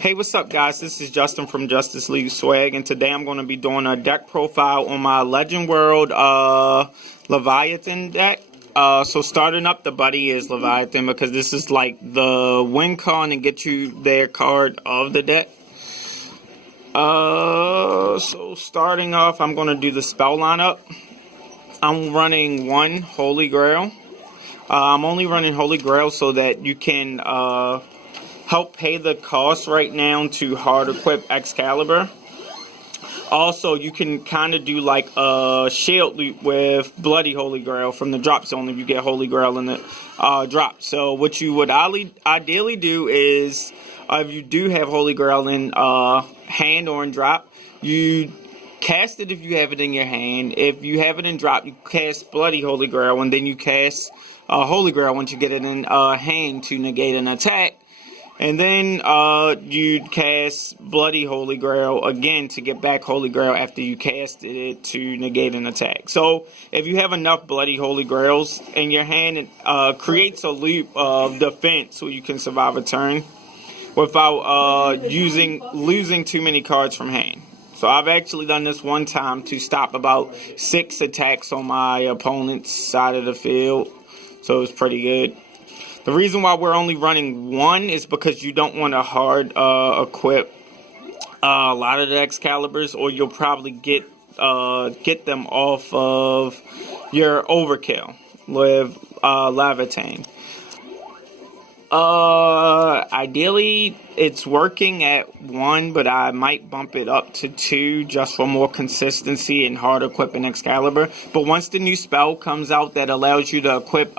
Hey, what's up, guys? This is Justin from Justice League Swag, and today I'm going to be doing a deck profile on my Legend World Leviathan deck. So starting up the buddy is Leviathan because this is like the win con and get you their card of the deck. So starting off, I'm going to do the spell lineup. I'm running one Holy Grail. I'm only running Holy Grail so that you can help pay the cost right now to hard equip Excalibur. Also, you can kind of do like a shield loop with Bloody Holy Grail from the drop zone if you get Holy Grail in the drop. So what you would ideally do is, if you do have Holy Grail in hand or in drop, you cast it if you have it in your hand. If you have it in drop, you cast Bloody Holy Grail, and then you cast Holy Grail once you get it in hand to negate an attack. And then you'd cast Bloody Holy Grail again to get back Holy Grail after you casted it to negate an attack. So if you have enough Bloody Holy Grails in your hand, it creates a loop of defense so you can survive a turn without losing too many cards from hand. So I've actually done this one time to stop about 6 attacks on my opponent's side of the field. So it was pretty good. The reason why we're only running one is because you don't want to hard equip a lot of the Excaliburs, or you'll probably get them off of your overkill with Leviathan. Ideally, it's working at 1, but I might bump it up to 2 just for more consistency and hard equipping Excalibur. But once the new spell comes out that allows you to equip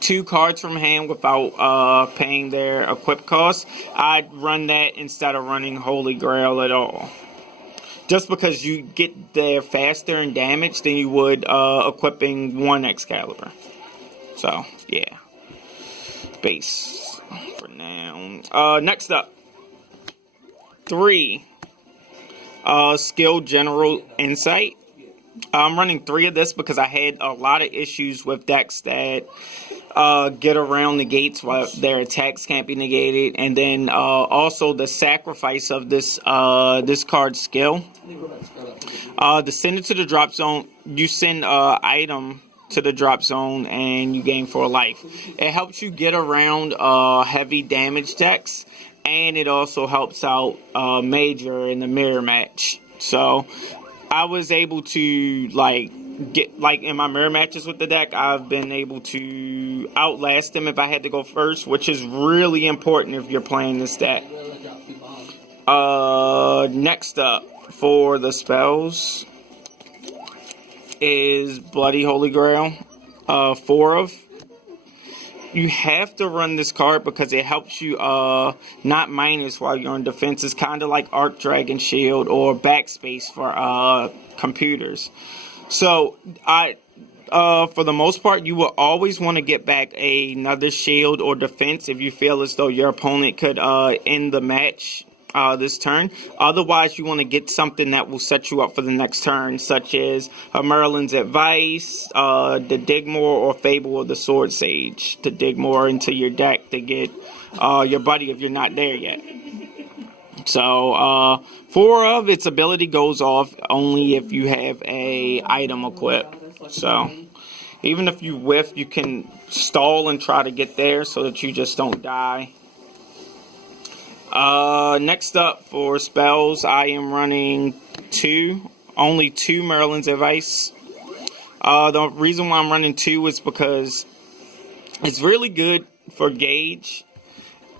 2 cards from hand without paying their equip cost, I'd run that instead of running Holy Grail at all. Just because you get there faster in damage than you would equipping 1 Excalibur. So, yeah. Base for now. Next up. 3. Skill General Insight. I'm running 3 of this because I had a lot of issues with decks that get around negates while their attacks can't be negated, and then also the sacrifice of this this card's skill. To send it to the drop zone, you send an item to the drop zone and you gain 4 life. It helps you get around heavy damage decks, and it also helps out Major in the mirror match. So I was able to get in my mirror matches with the deck. I've been able to outlast them if I had to go first, which is really important if you're playing this deck. Next up for the spells is Bloody Holy Grail. 4 of. You have to run this card because it helps you not minus while you're in defense. It's kind of like Arc Dragon Shield or Backspace for computers. So for the most part, you will always want to get back another shield or defense if you feel as though your opponent could end the match this turn. Otherwise, you want to get something that will set you up for the next turn, such as a Merlin's Advice, the Digmore, or Fable of the Sword Sage, to dig more into your deck to get your buddy if you're not there yet. So 4 of its ability goes off only if you have a item equipped. So even if you whiff, you can stall and try to get there so that you just don't die. Next up for spells, I am running only two Merlin's Advice. The reason why I'm running 2 is because it's really good for gauge,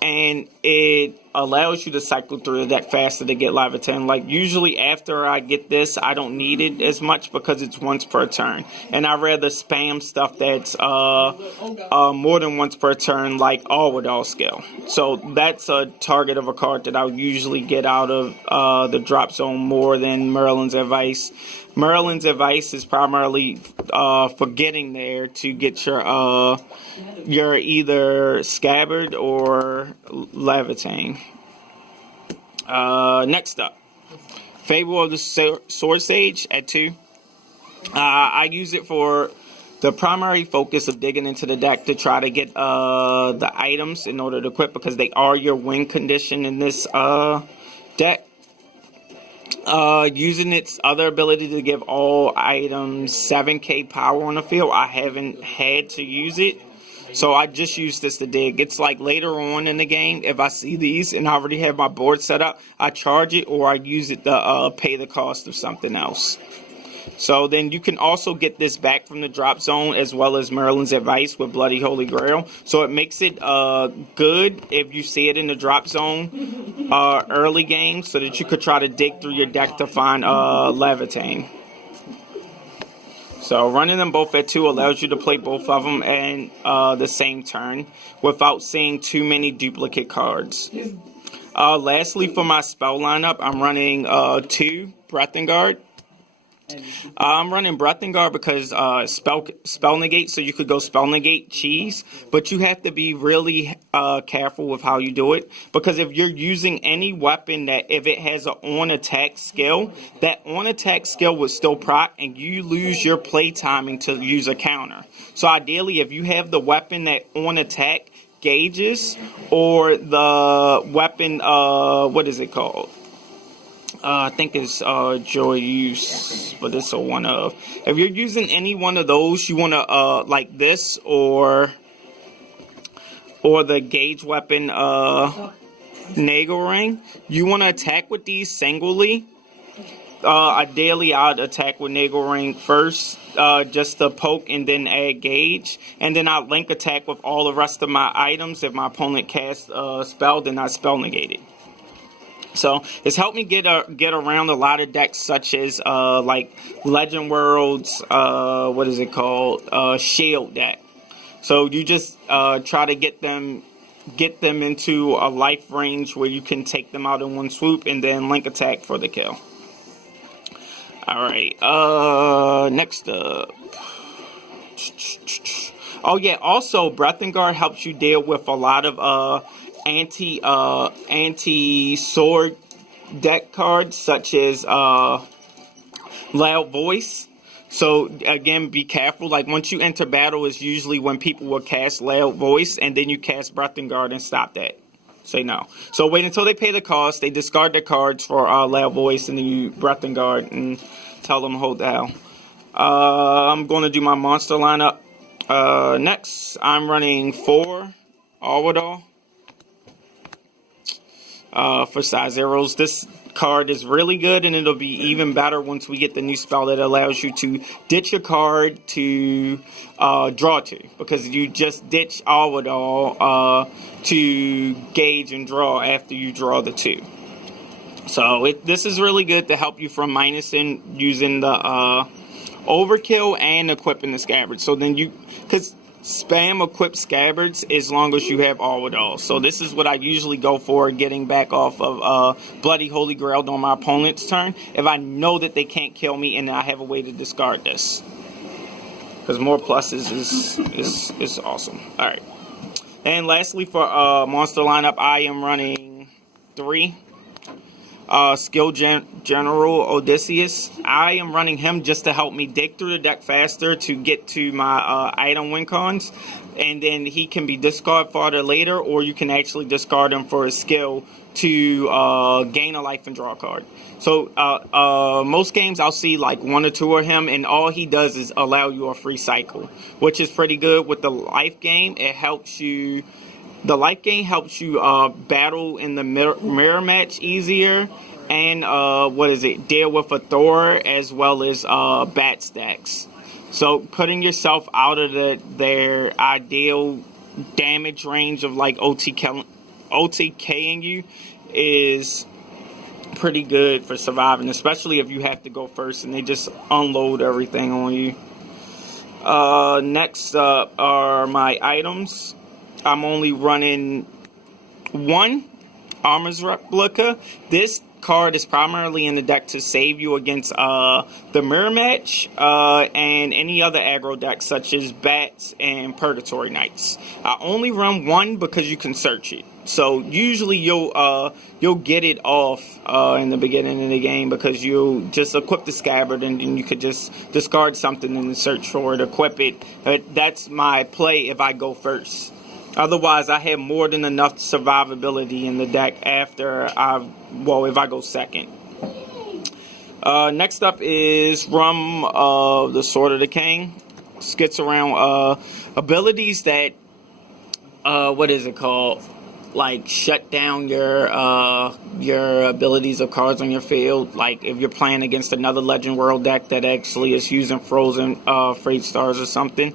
and it allows you to cycle through the deck faster to get Leviathan. Like, usually after I get this, I don't need it as much because it's once per turn. And I rather spam stuff that's more than once per turn, like All with All skill. So that's a target of a card that I'll usually get out of the drop zone more than Merlin's Advice. Merlin's Advice is primarily for getting there to get your either Scabbard or Leviathan. Next up, Fable of the Sword Sage at 2. I use it for the primary focus of digging into the deck to try to get the items in order to equip, because they are your win condition in this deck. Using its other ability to give all items 7k power on the field, I haven't had to use it, so I just use this to dig. It's like later on in the game, if I see these and I already have my board set up, I charge it or I use it to pay the cost of something else. So then you can also get this back from the drop zone, as well as Merlin's Advice with Bloody Holy Grail. So it makes it good if you see it in the drop zone early game, so that you could try to dig through your deck to find Levitain. So running them both at 2 allows you to play both of them in the same turn without seeing too many duplicate cards. Lastly, for my spell lineup, I'm running 2 Breath and Guard. I'm running Breath and Guard because spell negate, so you could go spell negate cheese, but you have to be really careful with how you do it, because if you're using any weapon that if it has an on attack skill, that on attack skill would still proc and you lose your play timing to use a counter. So ideally, if you have the weapon that on attack gauges, or the weapon what is it called? I think it's Joy Use, but it's a one of. If you're using any one of those, you want to like this or the gauge weapon Nagel Ring. You want to attack with these singly. Ideally, I'd attack with Nagel Ring first, just to poke and then add gauge, and then I'd link attack with all the rest of my items. If my opponent casts a spell, then I spell negate it. So it's helped me get around a lot of decks, such as like Legend World's what is it called, Shield deck. So you just try to get them into a life range where you can take them out in one swoop, and then link attack for the kill. All right, next up. Oh yeah, also Breath and Guard helps you deal with a lot of anti-sword deck cards, such as Loud Voice. So again, be careful. Like once you enter battle is usually when people will cast Loud Voice, and then you cast Breath and Guard and stop that. Say no. So wait until they pay the cost, they discard their cards for Loud Voice, and then you Breath and Guard and tell them hold the hell. I'm going to do my monster lineup. Next, I'm running 4 Alwadal. For size zeros. This card is really good, and it'll be even better once we get the new spell that allows you to ditch a card to draw 2, because you just ditch Alwadal to gauge and draw after you draw the 2. So this is really good to help you from minusing using the overkill and equipping the Scabbard. So then because spam equip Scabbards as long as you have Alwadal. So this is what I usually go for, getting back off of Bloody Holy Grail on my opponent's turn, if I know that they can't kill me and I have a way to discard this. Because more pluses is awesome. Alright. And lastly, for monster lineup, I am running 3. Skill General Odysseus. I am running him just to help me dig through the deck faster to get to my item win cons, and then he can be discarded farther later, or you can actually discard him for his skill to gain a life and draw a card. So most games I'll see like 1 or 2 of him, and all he does is allow you a free cycle, which is pretty good. With the life game, it helps you. The life game helps you battle in the mirror match easier, and deal with a Thor as well as bat stacks. So putting yourself out of their ideal damage range of like OTKing you is pretty good for surviving, especially if you have to go first and they just unload everything on you. Next up are my items. I'm only running 1 Armas Replica. This card is primarily in the deck to save you against the mirror match and any other aggro decks such as Bats and Purgatory Knights. I only run 1 because you can search it. So usually you'll get it off in the beginning of the game because you just equip the Scabbard and then you could just discard something and search for it, equip it. That's my play if I go first. Otherwise, I have more than enough survivability in the deck after if I go second. Next up is Rum of the Sword of the King. This gets around abilities that what is it called? Like shut down your abilities of cards on your field. Like if you're playing against another Legend World deck that actually is using Frozen Freight Stars or something.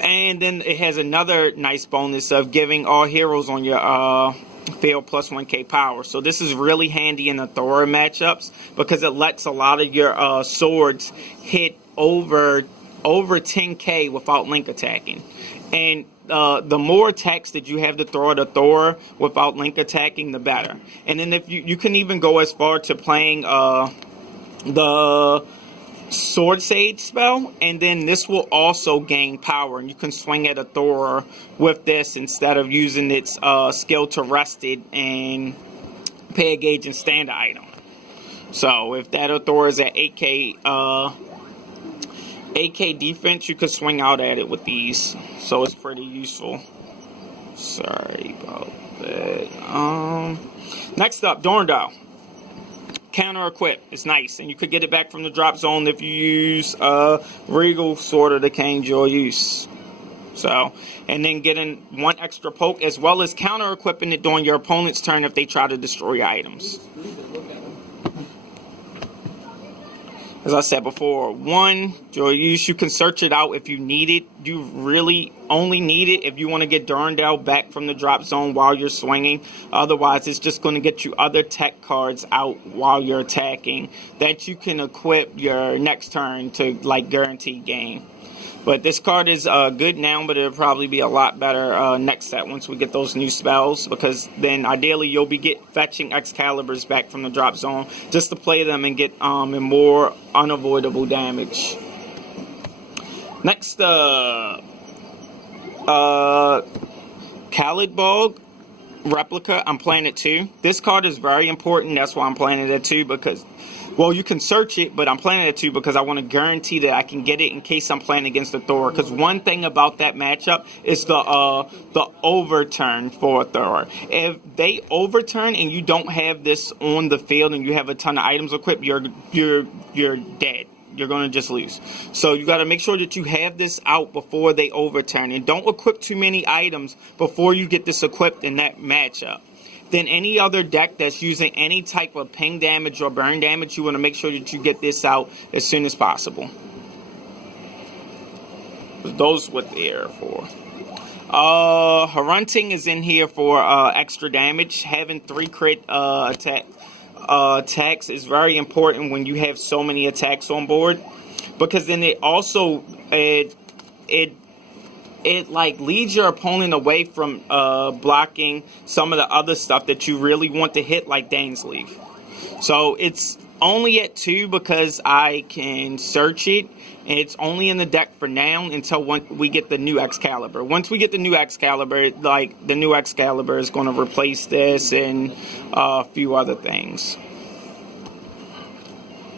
And then it has another nice bonus of giving all heroes on your field plus 1k power. So this is really handy in the Thor matchups because it lets a lot of your swords hit over 10k without link attacking. And the more attacks that you have to throw at a Thor without link attacking, the better. And then if you can even go as far to playing the Sword Sage spell, and then this will also gain power, and you can swing at a Thor with this instead of using its skill to rest it and pay a gauge and stand item. So if that Thor is at 8k defense, you could swing out at it with these, so it's pretty useful. Sorry about that. Next up, Dorndal. Counter equip. It's nice, and you could get it back from the drop zone if you use Regal Sword of the King dual use. So, and then getting one extra poke as well as counter equipping it during your opponent's turn if they try to destroy items. As I said before, one dual use. You can search it out if you need it. You really only need it if you want to get Dorndal back from the drop zone while you're swinging. Otherwise, it's just going to get you other tech cards out while you're attacking that you can equip your next turn to like guarantee game. But this card is good now, but it'll probably be a lot better next set once we get those new spells, because then ideally you'll be fetching Excaliburs back from the drop zone just to play them and get in more unavoidable damage. Next, Caliburn Replica. I'm playing it too. This card is very important. That's why I'm playing it at 2 because, well, you can search it, but I'm playing it at 2 because I want to guarantee that I can get it in case I'm playing against a Thor. Because one thing about that matchup is the overturn for a Thor. If they overturn and you don't have this on the field and you have a ton of items equipped, you're dead. You're going to just lose. So you got to make sure that you have this out before they overturn. And don't equip too many items before you get this equipped in that matchup. Then any other deck that's using any type of ping damage or burn damage, you want to make sure that you get this out as soon as possible. Those what they're for. Harunting is in here for extra damage. Having 3 crit attacks is very important when you have so many attacks on board, because then it also it like leads your opponent away from blocking some of the other stuff that you really want to hit, like Dane's Leaf. So it's only at 2 because I can search it, and it's only in the deck for now until we get the new Excalibur. Once we get the new Excalibur, like the new Excalibur is going to replace this and a few other things.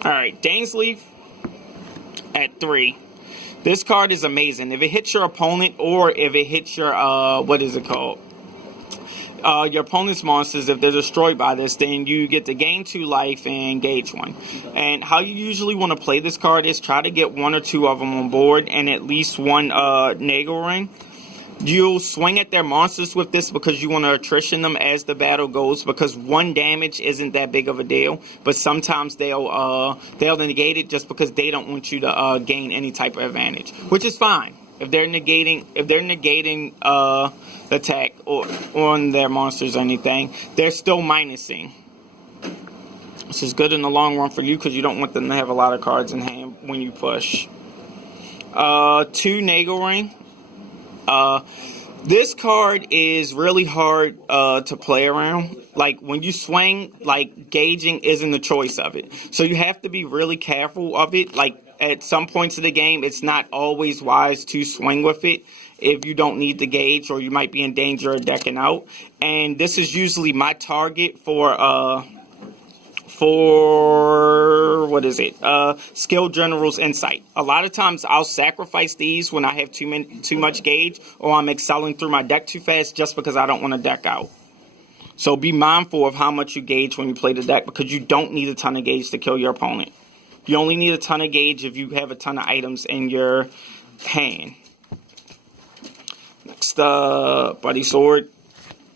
Alright, Dane's Leaf at 3. This card is amazing. If it hits your opponent or if it hits your, what is it called? Your opponent's monsters, if they're destroyed by this, then you get to gain 2 life and engage 1. And how you usually want to play this card is try to get 1 or 2 of them on board and at least 1 Nagel Ring. You'll swing at their monsters with this because you want to attrition them as the battle goes, because 1 damage isn't that big of a deal, but sometimes they'll negate it just because they don't want you to gain any type of advantage, which is fine. If they're negating attack or on their monsters or anything, they're still minusing. This is good in the long run for you because you don't want them to have a lot of cards in hand when you push. 2 Nagel Ring. This card is really hard to play around. Like when you swing, like gauging isn't the choice of it. So you have to be really careful of it. Like at some points of the game, it's not always wise to swing with it. if you don't need the gauge or you might be in danger of decking out. And this is usually my target for what is it? Skill General's Insight. A lot of times I'll sacrifice these when I have too much gauge, or I'm excelling through my deck too fast just because I don't want to deck out. So be mindful of how much you gauge when you play the deck, because you don't need a ton of gauge to kill your opponent. You only need a ton of gauge if you have a ton of items in your hand. Next, Buddy Sword.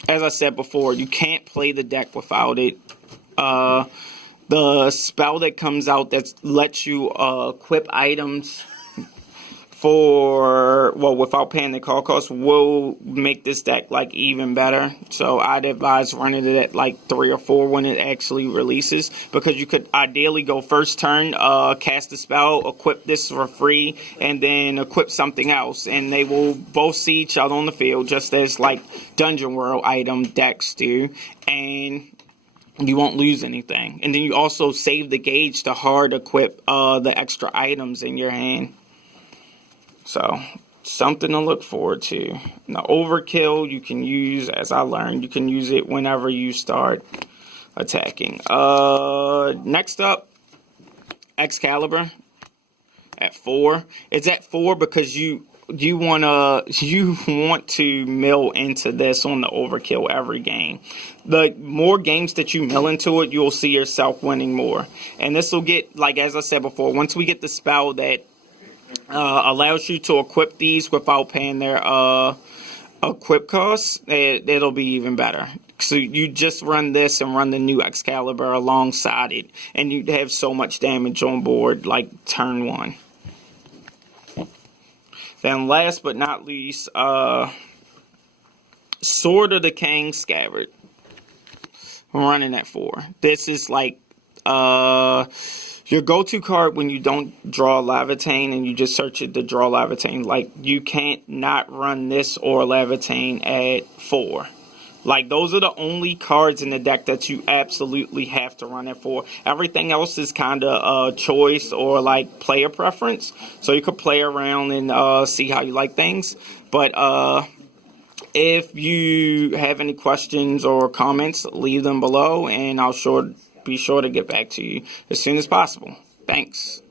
As I said before, you can't play the deck without it. The spell that comes out that lets you equip items without paying the call cost will make this deck like even better. So I'd advise running it at like 3 or 4 when it actually releases, because you could ideally go first turn, cast a spell, equip this for free, and then equip something else, and they will both see each other on the field, just as like Dungeon World item decks do, and you won't lose anything. And then you also save the gauge to hard equip the extra items in your hand. So, something to look forward to. Now, Overkill, you can use, as I learned, you can use it whenever you start attacking. Next up, Excalibur at 4. It's at 4 because you want to mill into this on the Overkill every game. The more games that you mill into it, you'll see yourself winning more. And this will get, like as I said before, once we get the spell that allows you to equip these without paying their equip costs, it'll be even better. So you just run this and run the new Excalibur alongside it, and you'd have so much damage on board like turn 1. Then last but not least, Sword of the King Scabbard. I'm running at 4. This is like your go-to card when you don't draw Levitain and you just search it to draw Levitain. Like, you can't not run this or Levitain at 4. Like, those are the only cards in the deck that you absolutely have to run at 4. Everything else is kind of choice or like player preference. So you could play around and see how you like things. But if you have any questions or comments, leave them below, and I'll be sure to get back to you as soon as possible. Thanks.